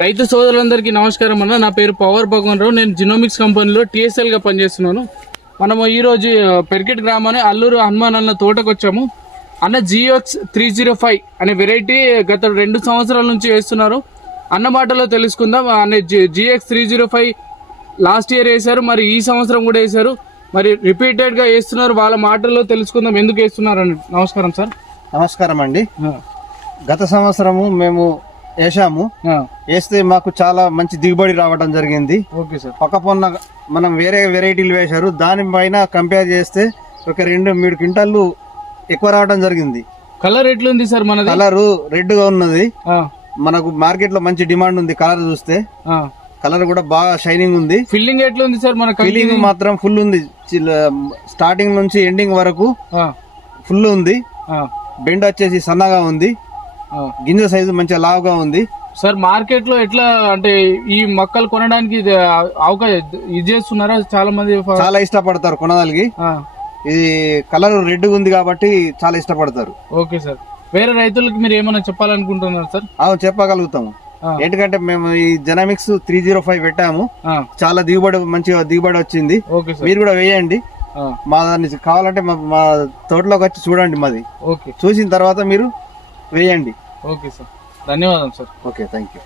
రైతు సోదరులందరికీ నమస్కారం అన్న. నా పేరు పవర్ భగవాన్ రావు నేను జినోమిక్స్ కంపెనీలో టీఎస్ఎల్గా పనిచేస్తున్నాను. మనము ఈ రోజు ఆ, పెరికెట్ గ్రామాన్ని అల్లూరు హనుమాన్ అన్న తోటకు వచ్చాము అన్న G X three zero five అనే వెరైటీ గత రెండు సంవత్సరాల నుంచి వేస్తున్నారు. అన్న మాటలో తెలుసుకుందాం. అనే G X three zero five last year వేశారు మరి ఈ సంవత్సరం కూడా వేశారు. మరి రిపీటెడ్గా వేస్తున్నారు వాళ్ళ మాటల్లో తెలుసుకుందాం ఎందుకు వేస్తున్నారు అని నమస్కారం సార్. నమస్కారం అండి. గత సంవత్సరము మేము వేసాము వేస్తే మాకు చాలా మంచి దిగుబడి రావడం జరిగింది. Okay sir. పక్క పొన్న మనం వేరే వెరైటీలు వేశారు. దానిపైన కంపేర్ చేస్తే ఒక రెండు మూడు క్వింటాళ్ళు ఎక్కువ రావడం జరిగింది. కలర్ ఎట్లుంది సార్ మనది? కలరు రెడ్గా ఉన్నది మనకు మార్కెట్లో మంచి డిమాండ్ ఉంది కలర్ చూస్తే. కలర్ కూడా బాగా షైనింగ్ ఉంది. ఫిల్లింగ్ ఎట్లుంది సార్ మన ఫీలింగ్ మాత్రం ఫుల్ ఉంది. స్టార్టింగ్ నుంచి ఎండింగ్ వరకు ఫుల్ ఉంది. బెండ్ వచ్చేసి సన్నగా ఉంది. గింజ సైజు మంచిగా లావుగా ఉంది. సార్ మార్కెట్లో ఎట్లా అంటే ఈ మొక్కలు కొనడానికి అవకాశం ఇది చేస్తున్నారా? చాలా మంది చాలా ఇష్టపడతారు కొనదానికి ఇది కలర్ రెడ్ ఉంది కాబట్టి చాలా ఇష్టపడతారు. Okay sir. వేరే రైతులకు మీరు ఏమైనా చెప్పాలనుకుంటున్నారు సార్? అవును చెప్పగలుగుతాము. ఎందుకంటే మేము ఈ జెనామిక్స్ త్రీ జీరో ఫైవ్ పెట్టాము. చాలా దిగుబడి మంచిగా దిగుబడి వచ్చింది. మీరు కూడా వేయండి. మా దాన్ని కావాలంటే మా మా తోటలోకి వచ్చి చూడండి మాది. ఓకే. చూసిన తర్వాత మీరు వేయండి. ఓకే సార్ ధన్యవాదం సార్ ఓకే థ్యాంక్ యూ